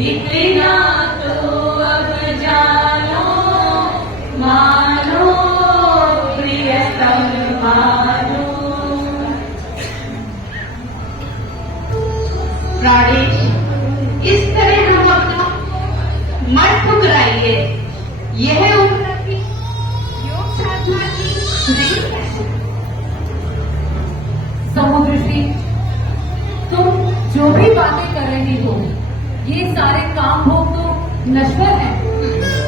इतना तो अब जानो, मानो प्रियतम मानो। प्राणेश, इस तरह हम अपना मन ठुकराइए। यह उम्र की योग साधना की नहीं है। समुद्रश्री, तुम जो भी बातें कर रही हो, ये सारे काम भोग तो नश्वर हैं।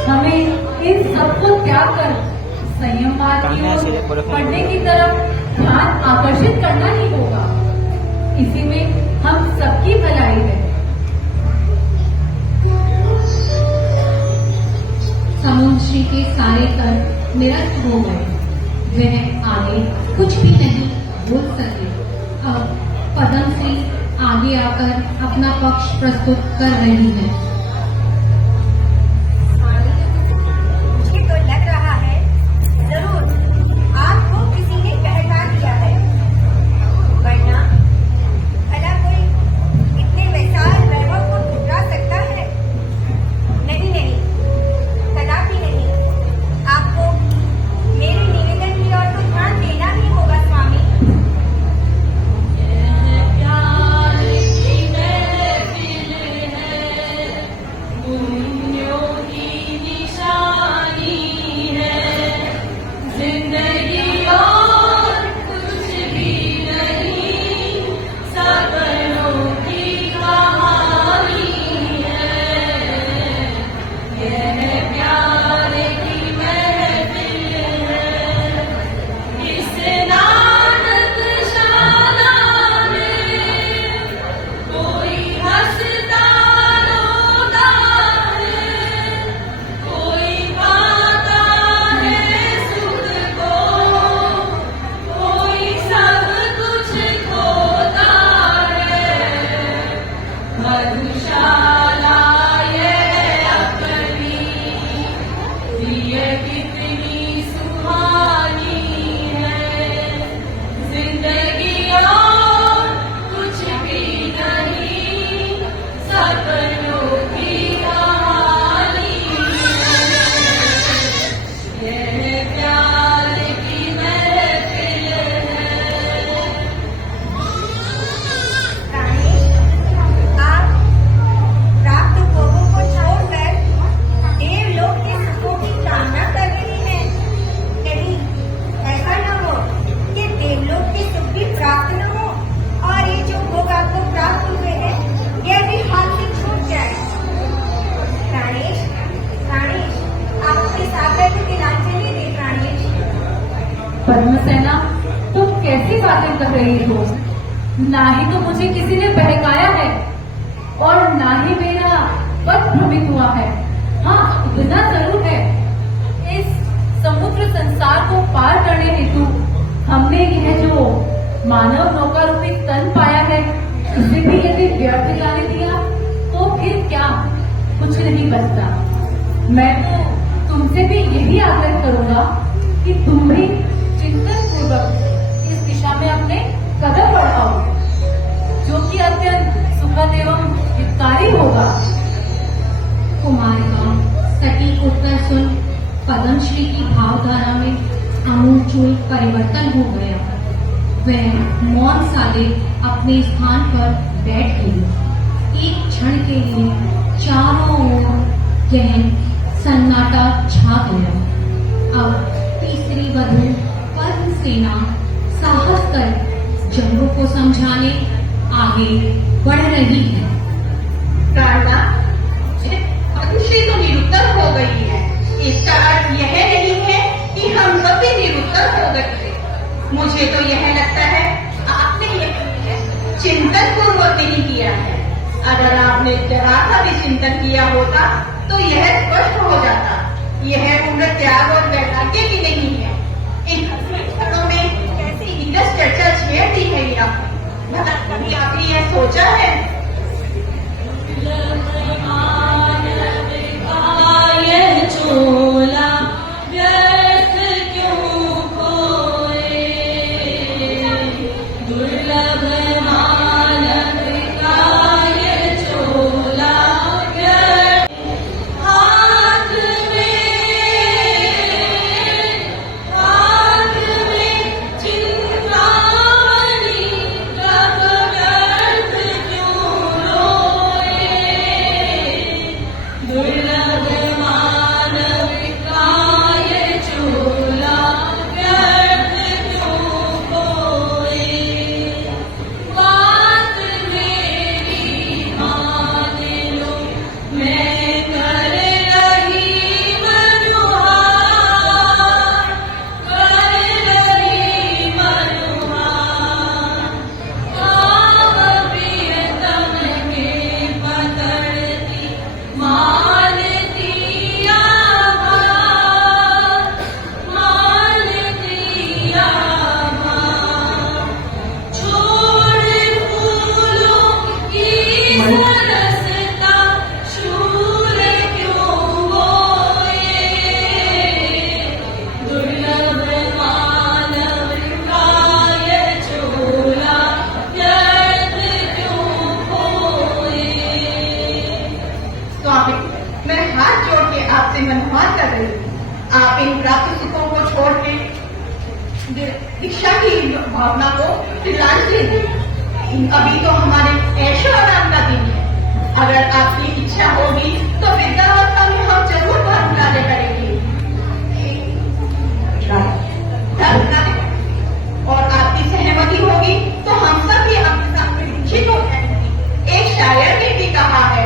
हमें इन सबको त्याग कर संयम मार्ग की ओर पढ़ने की तरफ ध्यान आकर्षित करना ही होगा। इसी में हम सबकी भलाई है। समुद्रश्री के सारे तर्क निरस्त हो गए। वह आगे कुछ भी नहीं बोल सके। अब पद्मश्री आगे आकर अपना पक्ष प्रस्तुत कर रही है। मुझे तो लग रहा है जरूर आपको किसी ने बहका दिया है, वरना भला कोई इतने विशाल वैभव को ठुकरा सकता है? नहीं नहीं, कदापि नहीं। आपको मेरे निवेदन की ओर तो ध्यान देना ही होगा स्वामी। पद्मसेना, तुम कैसी बातें कर रही हो? ना ही तो मुझे किसी ने बहकाया है और ना ही मेरा पद भ्रमित हुआ है। हाँ, इतना जरूर है, इस समुद्र संसार को पार करने हेतु हमने यह जो मानव नौका रूपी तन पाया है, इसे भी यदि व्यर्थ जाने दिया तो फिर क्या, कुछ नहीं बचता। मैं तो तुमसे भी यही आग्रह करूंगा कि तुम भी चिंतन पूर्वक इस दिशा में अपने कदम बढ़ाओ, जो कि अत्यंत सुखद एवं हितकारी होगा। कुमार का सटीक उत्तर सुन पद्मश्री की भावधारा में आमूलचूल परिवर्तन हो गया। वह मौन साले अपने स्थान पर बैठ गई। एक क्षण के लिए चारों ओर गहन सन्नाटा छा गया। अब तीसरी वधू पद्मसेना साहस कर जंगों को समझाने आगे बढ़ रही है। प्राणा, पद्मश्री तो निरुत्तर हो गई है। इसका अर्थ यह नहीं है कि हम सब भी निरुत्तर हो गए थे। मुझे तो यह लगता है आपने यह चिंतन पूर्वक नहीं किया है। अगर आपने जरा सा भी चिंतन किया होता तो यह स्पष्ट हो जाता। यह उम्र त्याग और वैराग्य की नहीं है। इन क्षणों में कैसी हीरस चर्चा छेड़ दी है आपने? कभी आपने यह सोचा है? चोला व्यर्थ क्यों खोए, दुर्लभ मानव का ये चोला संहार कर रही हूँ। आप इन प्राप्त सुखों को छोड़ के दीक्षा की भावना को तिलांज दे दें। अभी तो हमारे ऐशो आराम का दिन है। अगर आपकी इच्छा होगी तो वृद्धावस्था में हम जरूर धर्म कार्य करेंगे और आपकी सहमति होगी तो हम सब भी अपने साथ में दीक्षित हो जाएंगे। एक शायर ने भी कहा है,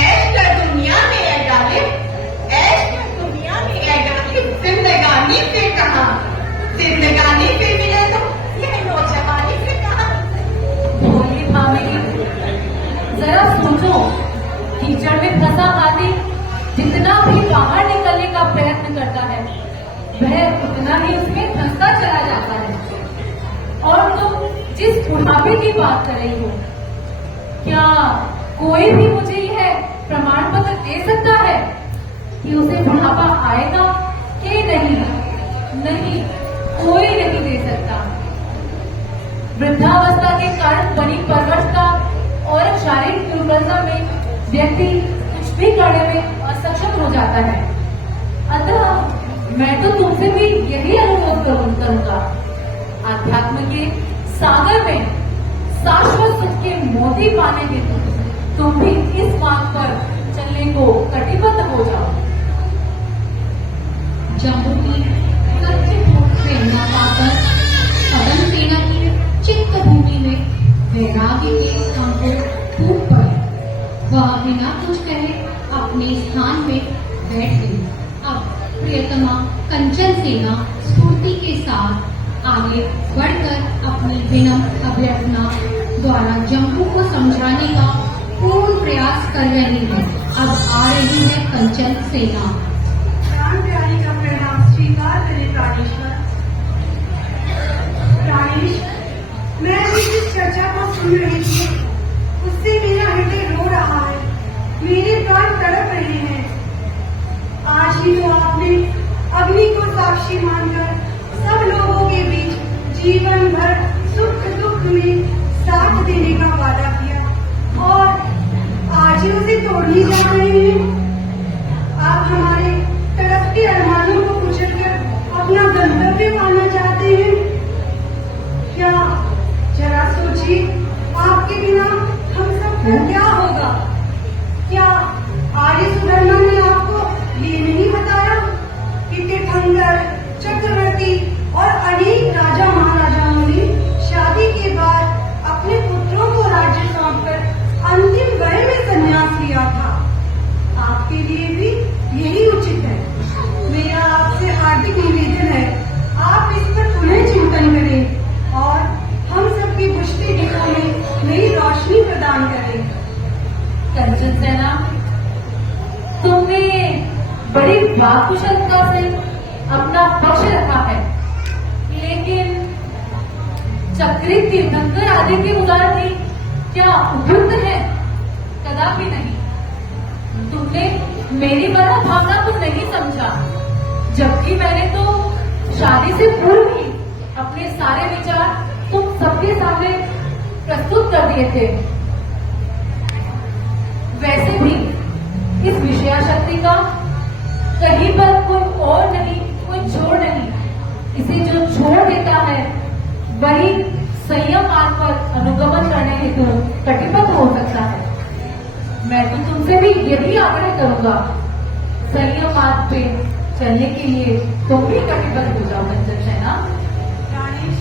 ऐश कर दुनिया में ऐ गालिब, ऐश कर दुनिया में ऐ गालिब, जिंदगानी से कहा, जिंदगानी से मिले तो यह नौजवानी से कहा। बोली भाभी, जरा सोचो, कीचड़ में फंसा हाथी जितना भी बाहर निकलने का प्रयत्न करता है वह उतना ही उसमें फंसता चला जाता है। और तुम जिस बुढ़ापे की बात कर रही हो, क्या कोई भी मुझे यह प्रमाण पत्र दे सकता है कि उसे बुढ़ापा आएगा कि नहीं? नहीं, कोई नहीं दे सकता। वृद्धावस्था के कारण बनी परवरता और शारीरिक दुर्बलता में व्यक्ति कुछ भी करने में असक्षम हो जाता है। अतः मैं तो तुमसे भी यही अनुरोध करूंगा, आध्यात्म के सागर में शाश्वत सुख के मोती पाने हेतु तुम भी इस मार्ग पर चलने को कटिबद्ध हो जाओ। जम्मू की सच्ची प्रेरणा पाकर पदम सेना की चित्त भूमि में वैराग्य के अंकुर फूट पड़े। वह बिना कुछ कहे अपने स्थान में बैठ गई। अब प्रियतमा कंचन सेना स्फूर्ति के साथ आगे बढ़कर अपनी विनम्र अभ्यर्थना द्वारा जम्मू को समझाने का पूर्ण प्रयास कर रही है। अब आ रही है कंचन सेना। प्राण प्यारी का प्रणाम स्वीकार करें प्राणेश्वर। प्राणेश, मैं भी जिस चर्चा को सुन रही थी उससे मेरा हृदय रो रहा है, मेरे प्राण तड़प रहे हैं। आज ही तो आपने अग्नि को साक्षी मानकर सब लोगों के बीच जीवन भर सुख दुख में साथ देने का वादा किया और आज ही उसे तोड़ने जा रहे हैं। आप हमारे तड़पते अरमानों को कुचलकर अपना गंतव्य पाना चाहते हैं क्या? जरा सोचिए, आपके बिना हम सबको क्या होगा? क्या आर्य सुधर्मा ने आपको ये नहीं बताया कि तीर्थंकर, चक्रवर्ती और अनेक राजा महाराजाओं ने शादी के बाद अपने पुत्रों को राज्य सौंपकर अंतिम वय में संन्यास लिया था? आपके लिए भी यही उचित है। मेरा आपसे हार्दिक निवेदन है, आप इस पर पुनः चिंतन करें और हम सबकी बुझते दिलों में नई रोशनी प्रदान करें। कंचन सेना, तुमने बड़ी वाकुशलता से अपना पक्ष रखा है, लेकिन चक्रित तीर्थंकर आदि के उदाहरण क्या उपयुक्त है? कदापि नहीं। तुमने मेरी भावना को नहीं समझा, जबकि मैंने तो शादी से पूर्व ही अपने सारे विचार तुम सबके सामने प्रस्तुत कर दिए थे। वैसे भी इस विषया शक्ति का कहीं पर कोई और नहीं, कोई छोड़ नहीं। इसे जो छोड़ देता है वही संयम मार्ग पर अनुगमन करने हेतु कटिबद्ध हो सकता है। मैं तो तुमसे भी यही आग्रह करूंगा, संयम मार्ग पे चलने के लिए तुम भी कटिबद्ध हो जाओ। कंचन सेना, प्राणेश,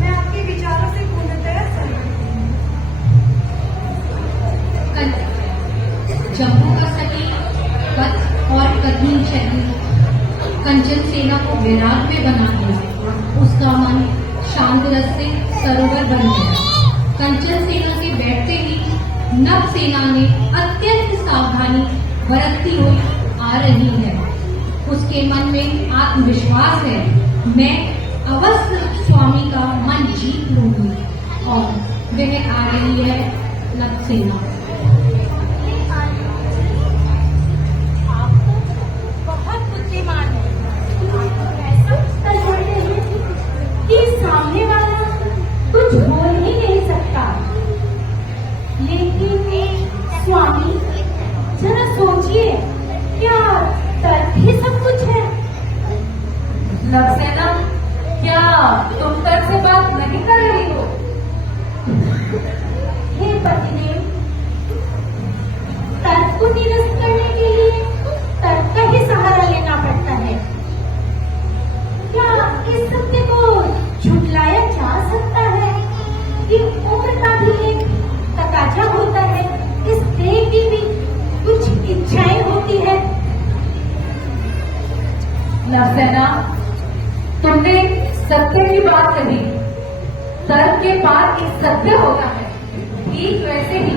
मैं आपके विचारों से पूर्णतः सहमत हूँ। जम्मू का सही पथ और कठिन शैली कंचन सेना को वैराग में बना दिया। उसका मन शांत रस से सरोवर बन गया। कंचन सेना के बैठते ही नव सेना ने अत्यंत सावधानी बरतती हुई आ रही है। उसके मन में आत्मविश्वास है, मैं अवश्य स्वामी का मन जीत लूंगी। और वह आ रही है नव सेना। सामने वाला कुछ बोल ही नहीं सकता, लेकिन स्वामी जरा सोचिए, क्या तर्क ही सब नवसेना, क्या तुम तर्क से बात नहीं कर रही हो? हे पतिदेव, तर्क को निरस्त करने के लिए तर्क का ही सहारा लेना पड़ता है। क्या इस सत्य को झुठलाया जा सकता है कि उम्र का भी एक तकाजा होता है, इस देह की भी कुछ इच्छाएं होती है। नवसेना, तुमने सत्य की बात कही। तर्क के पार एक सत्य होता है, ठीक वैसे ही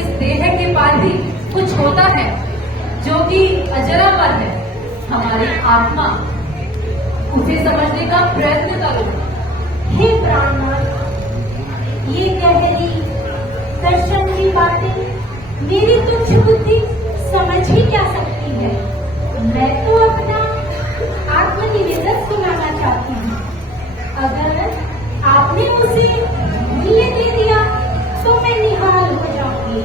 इस देह के पार भी कुछ होता है जो कि अजरामर है, हमारी आत्मा। उसे समझने का प्रयत्न करो। हे प्राणनाथ, ये गहरी दर्शन की बातें मेरी तुच्छ बुद्धि समझ ही क्या सकती है। मैं तो अपना आत्मनिवेदन सुनाना चाहती हूँ। अगर आपने उसे मूल्य दे दिया तो मैं निहाल हो जाऊंगी।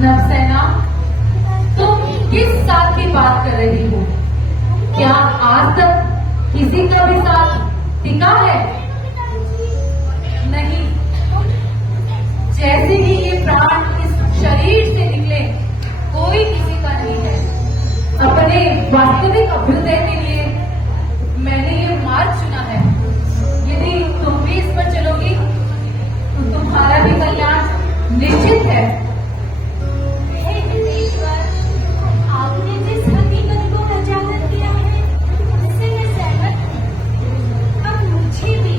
नवसेना, तुम किस साथ की बात कर रही हो? क्या आज तक किसी का भी साथ टिका है? नहीं। जैसे ही ये प्राण इस शरीर से निकले, कोई किसी का नहीं है। अपने वास्तविक अभ्युदय के लिए मैंने ये मार्ग चुना है। यदि तुम भी इस पर चलोगी तो तुम्हारा भी कल्याण निश्चित है। हे विदेश्वर, आपने जिस हकीकत को उजागर किया है उससे मैं सहमत हूँ। अब मुझे भी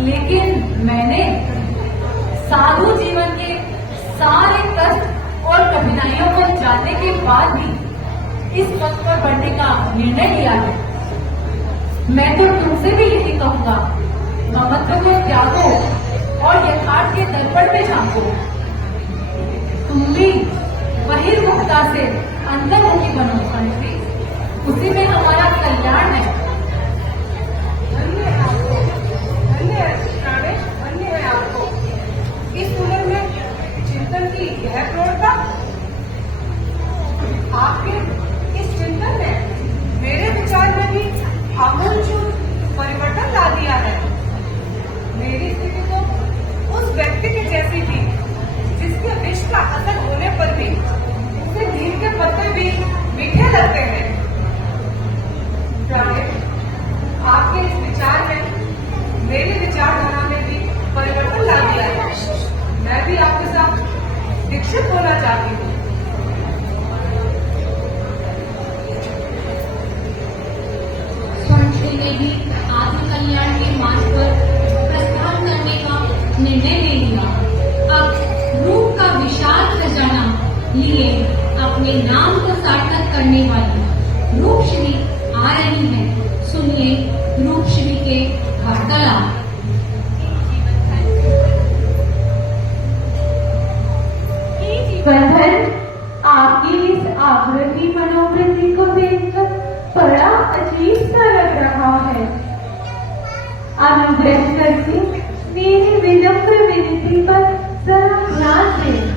लेकिन मैंने साधु जीवन के सारे कष्ट और कठिनाइयों को जानने के बाद भी इस पथ पर बढ़ने का निर्णय लिया है। मैं तो तुमसे भी यही कहूंगा, ममत्व को त्यागो और यथार्थ के दर्पण में झांको। तुम भी बहिर्मुखता से अंतर्मुखी बनो संश्री, उसी में हमारा कल्याण है। आपको इस उम्र में चिंतन की यह प्रौढ़ता, आपके इस चिंतन ने मेरे विचार में भी आमूलचूल परिवर्तन ला दिया है। मेरी स्थिति तो उस व्यक्ति की जैसी थी जिसके विष का असर होने पर भी उसे नीम के पत्ते भी मीठे लगते हैं। आपके इस विचार में मेरी विचारधारा में भी परिवर्तन ला दिया है। मैं भी आपके साथ दीक्षित होना चाहती हूँ। स्वर्ण ने भी आत्मकल्याण के मार्ग पर प्रस्थान करने का निर्णय ले लिया। अब रूप का विशाल खजाना लिए अपने नाम को सार्थक करने वाली रूपश्री आ रही है। सुनिए रूपश्री के वार्तालाप। कंधर, आपकी इस आग्रही मनोवृत्ति को देखकर बड़ा अजीब सा लग रहा है। अनुग्रह करके मेरी विनम्र विनती पर जरा ध्यान दें।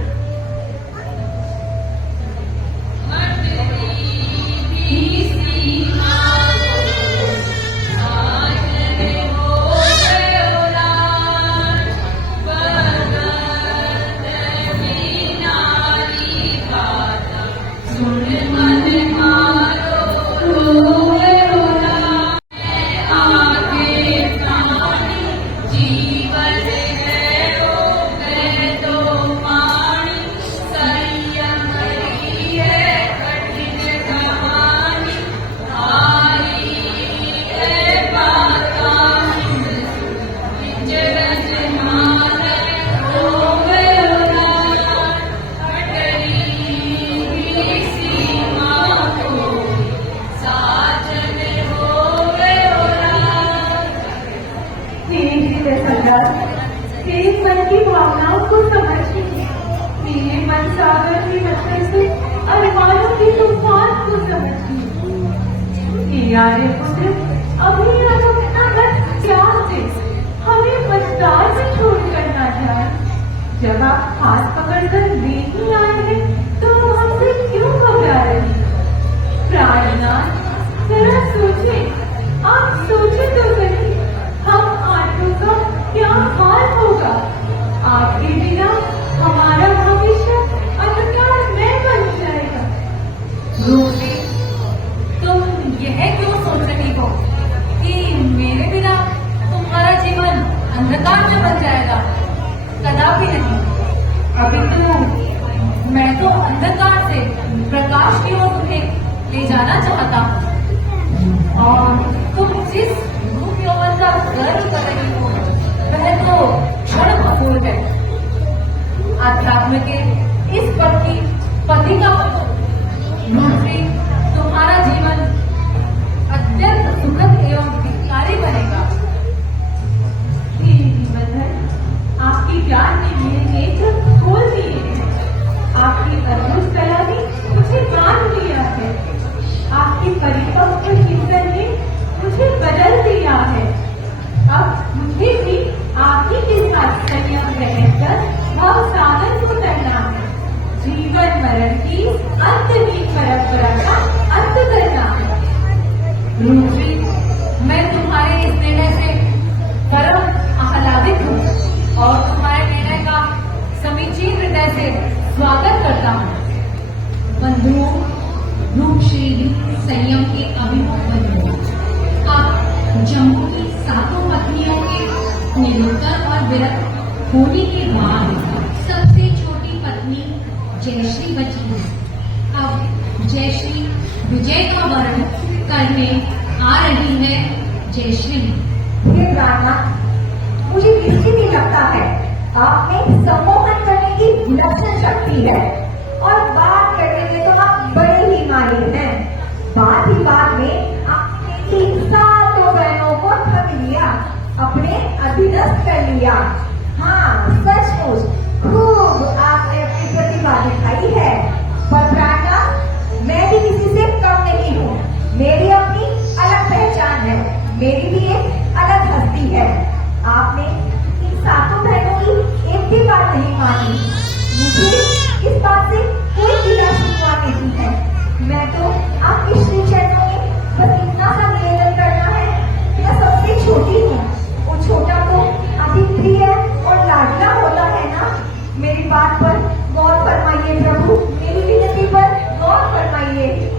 मेरे मन की भावनाओं को समझिए, मेरे मन सागर की नजर से अरमानों की तूफान को समझिए। यारे पुत्र, अभी हम अपना घर त्याग दे, हमें मझदार में छोड़कर ना जाए। जब आप हाथ पकड़कर ले ही आए हैं तो हमसे क्यों घबरा रही? प्राणनाथ, जरा सोचे, आप सोचे तो सही, हम आठों का क्या हाल होगा? आपके बिना हमारा भविष्य अंधकार में बन जाएगा। रूपी, तुम यह क्यों सोच रही हो कि मेरे बिना तुम्हारा जीवन अंधकार में बन जाएगा? कदापि नहीं। अभी तो मैं तो अंधकार से प्रकाश की ओर तुम्हें ले जाना चाहता हूँ। और तुम जिस रूप यौवन का गर्व कर रही हो वह तो क्षण अपूर्व है। अध्यात्म के इस पद की पति का रूपी, तुम्हारा जीवन अत्यंत सुखद एवं हितकारी बनेगा। आपकी ज्ञान ने मेरे नेत्र खोल दिए हैं। आपकी अद्भुत कला ने मुझे बांध दिया है। आपकी परिपक्व चिंतन ने मुझे बदल दिया है। अब मुझे भी आप ही के साथ संयम रहकर भव सागर को करना है। जीवन मरण की अंतहीन परंपरा का अंत करना है। रूपी, मैं तुम्हारे इस निर्णय से परम आह्लादित हूँ और तुम्हारे निर्णय का समीचीन हृदय से स्वागत करता हूँ। बंधुओं, रूपश्री संयम के अभिमुख बने। अब जम्मू की सातों पत्नियों के निरुत्तर और विरक्त होने के बाद सबसे छोटी पत्नी जयश्री बची है। अब जयश्री विजय का वर्ण करने आ रही है। जयश्री, ये गाना सम्मोहन करने की विलक्षण शक्ति है और बात करने में तो आप बड़े ही माहिर हैं। बात ही बात में आपने मेरी सातों बहनों को ठग लिया, अपने अधीनस्थ कर लिया। हाँ, सचमुच खूब आपने अपनी प्रतिभा दिखाई है। पर प्राणा, मैं भी किसी से कम नहीं हूँ। मेरी अपनी अलग पहचान है, मेरी भी एक अलग हस्ती है। आपने इन सातों बहनों की एक भी बात नहीं मानी। मुझे इस बात से कोई पीड़ा शिकवा नहीं है। मैं तो आपकी श्री चरणों में बस इतना सा निवेदन करना है, मैं सबसे छोटी हूँ। वो छोटा तो अधिक प्रिय और लाडला होता है ना। मेरी बात पर गौर फरमाइए प्रभु, मेरी विनती पर गौर फरमाइए।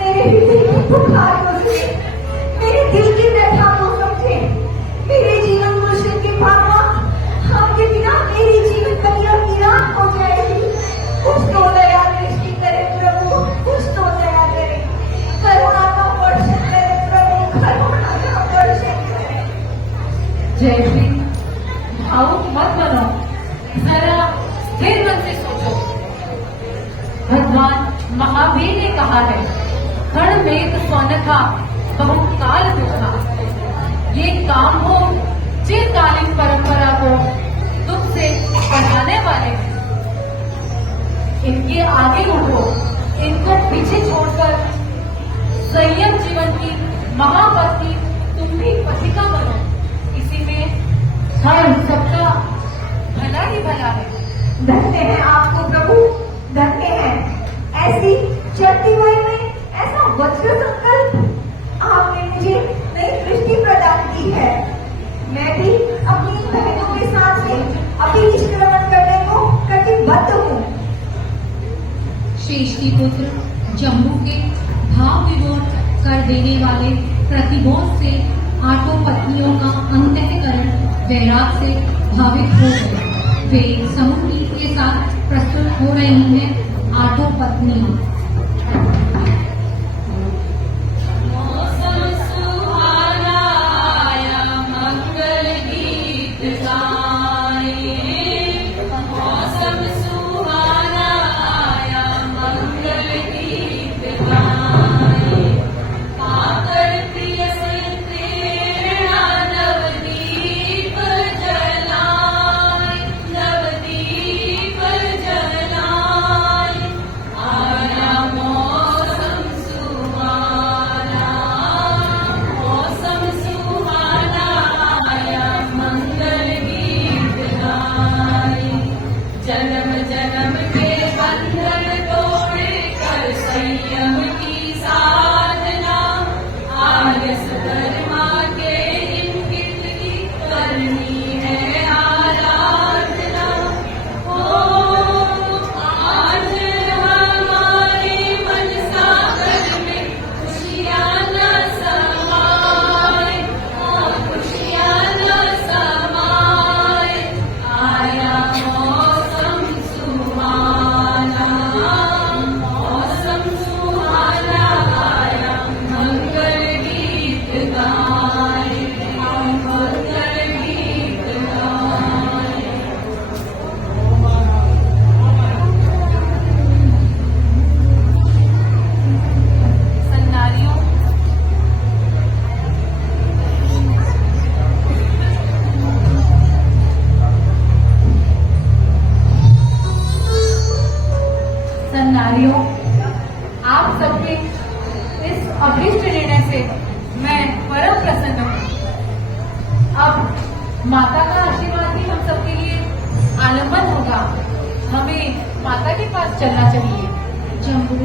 मेरे हृदय की पुकार को सुने, मेरे दिल की व्यथा को समझे। मेरे जीवन मुश्किल के भागवा, आपके बिना मेरी जीवन कलिया वीरान हो जाएगी। कुछ तो दया दृष्टि करे प्रभु, कुछ तो दया करे। करुणा का वर्षण करे प्रभु, करुणा का वर्षण करे। जयश्री, भावुक मत बनो, जरा स्थिर मन से सोचो। भगवान महावीर ने कहा है, खड़ मेघ सोनखा बहुकाल दुखा। ये काम हो चिरकालीन परंपरा को दुख से बढ़ाने वाले हैं। इनके आगे उठो, इनको पीछे छोड़कर संयम जीवन की महापत्नी तुम भी पथिका बनो। इसी में हम सबका भला ही भला है। धन्य है आपको प्रभु, धन्य है। ऐसी चलती हुई में ऐसा वज्र संकल्प आपने मुझे नई दृष्टि प्रदान की है। मैं भी अपनी बहनों के साथ में अभी निष्क्रमण करने को कटिबद्ध हूँ। श्रेष्ठी पुत्र जम्बू के भाव विभोर कर देने वाले प्रतिबोध से आठों पत्नियों का अंतःकरण वैराग से भावित हो गए। वे समूह के साथ प्रस्तुत हो रही हैं आठों पत्नियां। अभीष्ट निर्णय से मैं परम प्रसन्न हूँ। अब माता का आशीर्वाद ही हम सबके लिए आलम्बन होगा। हमें माता के पास चलना चाहिए। जम्बू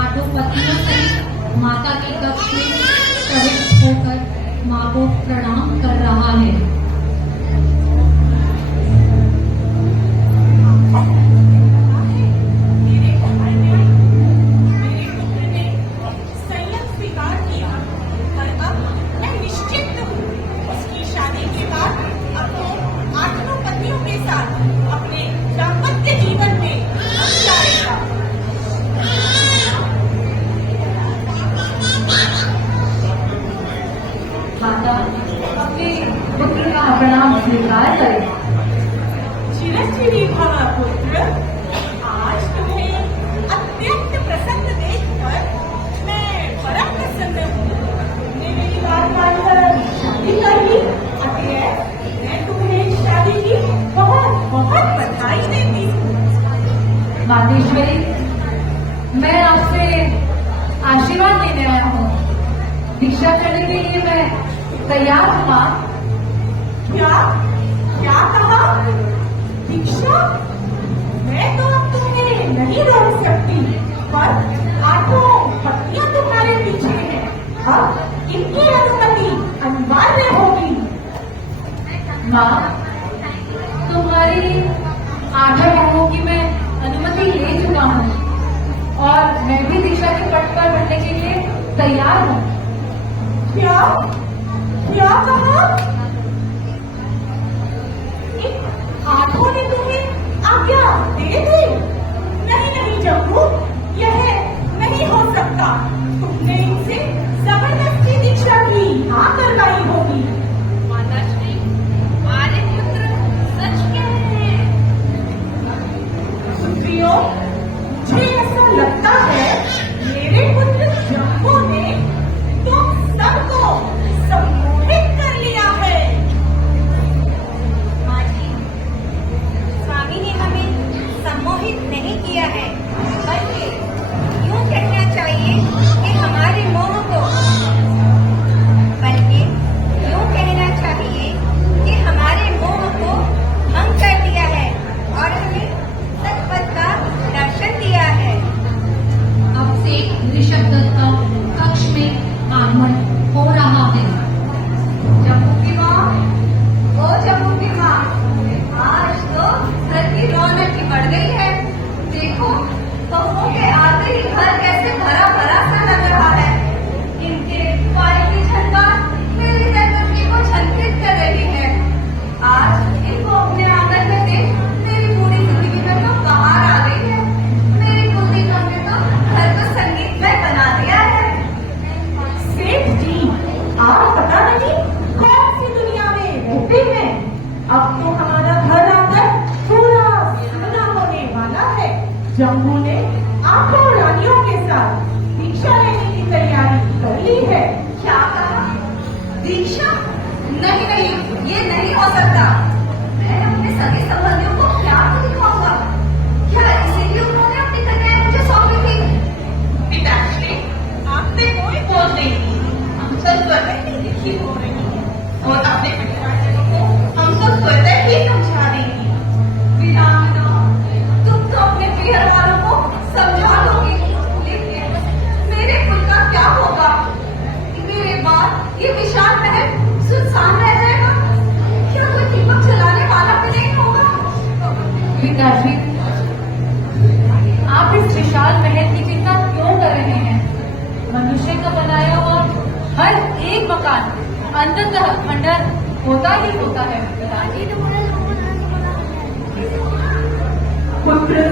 आठों पत्नियों सहित माता के कक्ष में प्रवेश होकर माँ को प्रणाम कर रहा है। मेरे पुत्र ने संयम स्वीकार किया और अब मैं निश्चित हूँ उसकी शादी के बाद अपने 8 पत्नियों के साथ अपने दाम्पत्य जीवन में रम जाएगा। माता अपने पुत्र का प्रणाम स्वीकार करें। चिरंजीवी भव पुत्र, आज तुम्हें अत्यंत प्रसन्न देखकर मैं बड़ा प्रसन्न हूँ। तुमने मेरी बात मानकर शादी कर ली, अतः मैं तुम्हें शादी की बहुत बहुत बधाई देती हूँ। मातेश्वरी, मैं आपसे आशीर्वाद लेने आया हूँ। दीक्षा करने के लिए मैं तैयार हूँ माँ। क्या क्या कहा? दीक्षा? मैं तो अब तुम्हें नहीं रोक सकती, पर 8 पत्नियां तुम्हारे पीछे हैं। अब इनकी अनुमति अनिवार्य होगी। माँ, तुम्हारी 8 बहुओं की मैं अनुमति ले चुका हूँ और मैं भी दीक्षा के पट पर बैठने के लिए तैयार हूँ। क्या क्या कहा? इन 8 ने तुम्हें आज्ञा दे दी? नहीं नहीं जम्मू, यह नहीं हो सकता। तुमने इनसे जबरदस्ती दीक्षा की हाँ करवाई होगी। माताश्री, हमारे पुत्र सच कह रहे हैं। सुप्रियो, मुझे ऐसा लगता है मेरे पुत्र जम्मू ने तुम सबको सम्मोहित कर लिया है। माँ जी, स्वामी ने हमें सम्मोहित नहीं किया है, बल्कि यूं कहना चाहिए कि हमारे मोह को भंग कर दिया है और हमें सतपथ का दर्शन दिया है। अब से ऋषभ दत्त का कक्ष में आगमन हो रहा है। जम्मू की माँ, ओ जम्मू की माँ, आज तो घर की रौनक ही बढ़ गई है। देखो, बहुओं के आते ही घर कैसे भरा भरा सा लग रहा है। इनके पाए की झनकार मेरी दर्दी को झनकित कर रही है। आज इनको अपने आंगन में देख मेरी पूरी जिंदगी में तो बाहर आ गई है। मेरी कुल ने तो घर को संगीतमय बना दिया है। सेठ जी, आप पता नहीं कौन सी दुनिया में रहते हैं। अब तो हमारा घर आकर पूरा सुना होने वाला है। जम्मू ने 8 रानियों के साथ दीक्षा लेने की तैयारी कर ली है। क्या कहा? दीक्षा? नहीं नहीं, ये नहीं हो सकता। मैं अपने सगे संबंधियों को क्या दिखाऊंगा? क्या इसीलिए उन्होंने अपनी कन्याएं मुझे सौंपी थी? पिताश्री, आपसे कोई बोल नहीं, हम सब स्वतः ही दुखी हो रही हैं और अपने परिवारजनों को हम सब स्वतः ही समझा देंगी। वीरांगना, तुम तो अपने पीहर वालों को समझा दोगी, लेकिन मेरे कुल का क्या होगा? मेरे बाद ये विशाल महल सुनसान रह जाएगा। क्या कोई दीपक जलाने वाला भी नहीं होगा? पिताजी, आप इस विशाल महल की चिंता क्यों कर रहे हैं? मनुष्य का बनाया हुआ हर एक मकान अंततः खंडर होता ही होता है। पुत्र,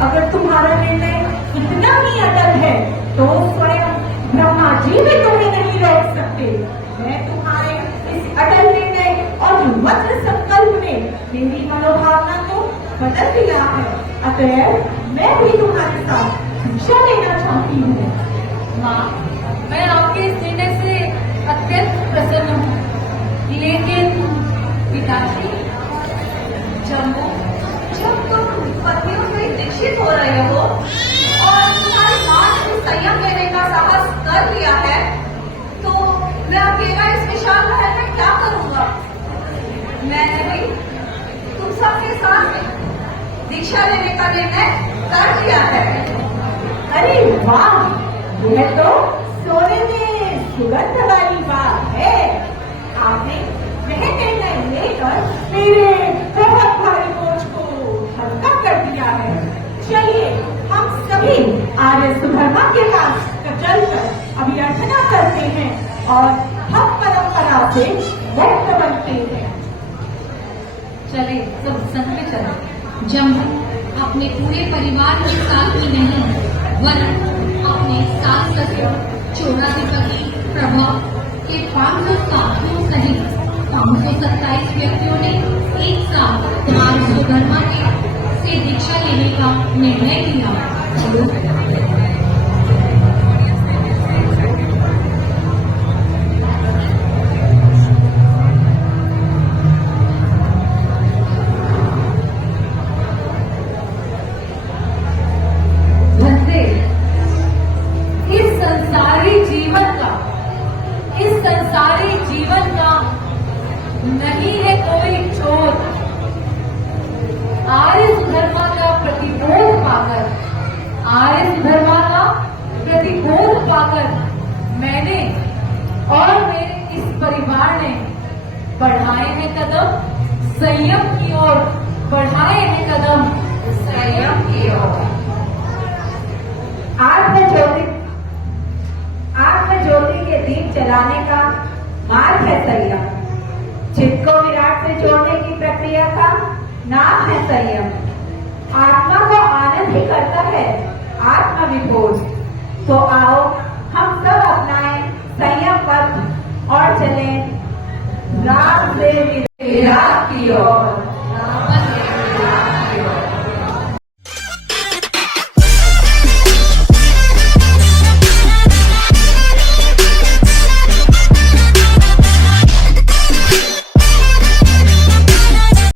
अगर तुम्हारा निर्णय इतना ही अटल है तो स्वयं ब्रह्मा जी भी तुम्हें नहीं रोक सकते। मैं तुम्हारे इस अटल निर्णय और वज्र संकल्प ने मेरी मनोभावना को बदल दिया है। अतः मैं भी तुम्हारे साथ दीक्षा लेना चाहती हूँ। माँ, मैं आपके इस निर्णय से अत्यंत प्रसन्न हूँ, लेकिन पिताजी, जम्मू, जब तुम पत्नियों से दीक्षित हो रहे हो और तुम्हारी माँ ने संयम लेने का साहस कर लिया है, तो मैं अकेला इस विशाल महल में क्या करूँगा? मैंने भी तुम सबके साथ दीक्षा लेने का निर्णय कर लिया है। अरे वाह, यह तो सोने में सुगंध वाली बात है। आपने वह निर्णय लेकर मेरे बहुत भारी बोझ को हल्का कर दिया है। चलिए हम सभी आर्य सुधर्मा के पास चलकर अभियर्चना करते हैं और हम परंपरा से मुक्त बनते हैं। चले सब संग में चले। जम्बू अपने पूरे परिवार के साथ ही नहीं वरन अपने सास ससुर चोराधिपति प्रभा के 500 साथियों सहित 527 व्यक्तियों ने एक साथ आर्य सुधर्मा से दीक्षा लेने का निर्णय लिया। संसारी जीवन का नहीं है कोई चोर। आर्य सुधर्मा का प्रतिबोध पाकर मैंने और मेरे इस परिवार ने बढ़ाए हैं कदम संयम की ओर, बढ़ाए हैं कदम संयम की ओर। आत्मज्योति के दीप जलाने का मार्ग है संयम। चित्त को विराट से जोड़ने की प्रक्रिया का नाम है संयम। आत्मा को आनंद ही करता है आत्मविभोज। तो आओ हम सब अपनाएं संयम पथ और चलें राम से विराट की ओर।